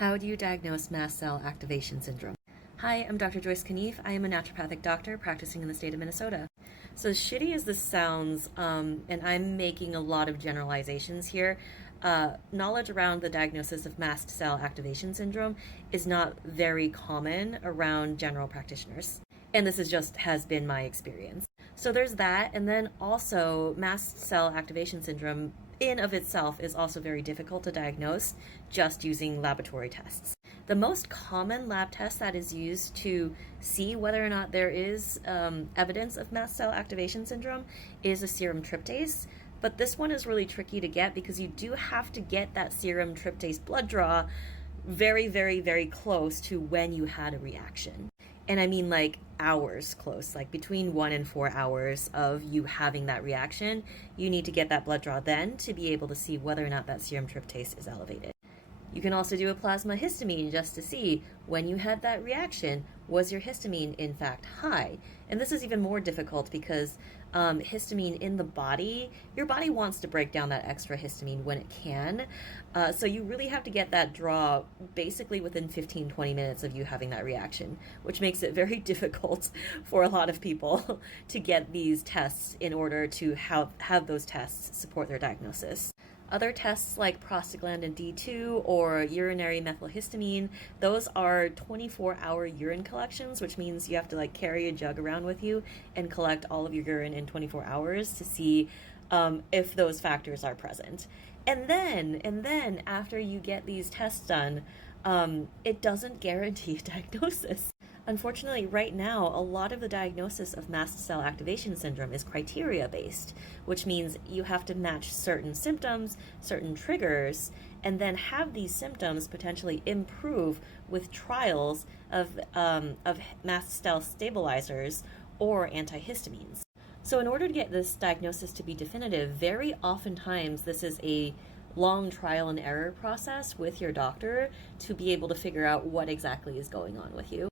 How do you diagnose mast cell activation syndrome? Hi, I'm Dr. Joyce Knieff. I am a naturopathic doctor practicing in the state of Minnesota. So, as shitty as this sounds, and I'm making a lot of generalizations here, knowledge around the diagnosis of mast cell activation syndrome is not very common around general practitioners. And this is just has been my experience. So there's that, and then also mast cell activation syndrome in of itself is also very difficult to diagnose just using laboratory tests. The most common lab test that is used to see whether or not there is evidence of mast cell activation syndrome is a serum tryptase. But this one is really tricky to get because you do have to get that serum tryptase blood draw very, very, very close to when you had a reaction. And I mean like hours close, like between 1 and 4 hours of you having that reaction. You need to get that blood draw then to be able to see whether or not that serum tryptase is elevated. You can also do a plasma histamine just to see when you had that reaction, was your histamine in fact high? And this is even more difficult because histamine in the body, your body wants to break down that extra histamine when it can. So you really have to get that draw basically within 15-20 minutes of you having that reaction, which makes it very difficult for a lot of people to get these tests in order to have those tests support their diagnosis. Other tests like prostaglandin D2 or urinary methylhistamine, those are 24-hour urine collections, which means you have to carry a jug around with you and collect all of your urine in 24 hours to see if those factors are present. And then after you get these tests done, it doesn't guarantee a diagnosis. Unfortunately, right now, a lot of the diagnosis of mast cell activation syndrome is criteria-based, which means you have to match certain symptoms, certain triggers, and then have these symptoms potentially improve with trials of mast cell stabilizers or antihistamines. So in order to get this diagnosis to be definitive, very oftentimes this is a long trial and error process with your doctor to be able to figure out what exactly is going on with you.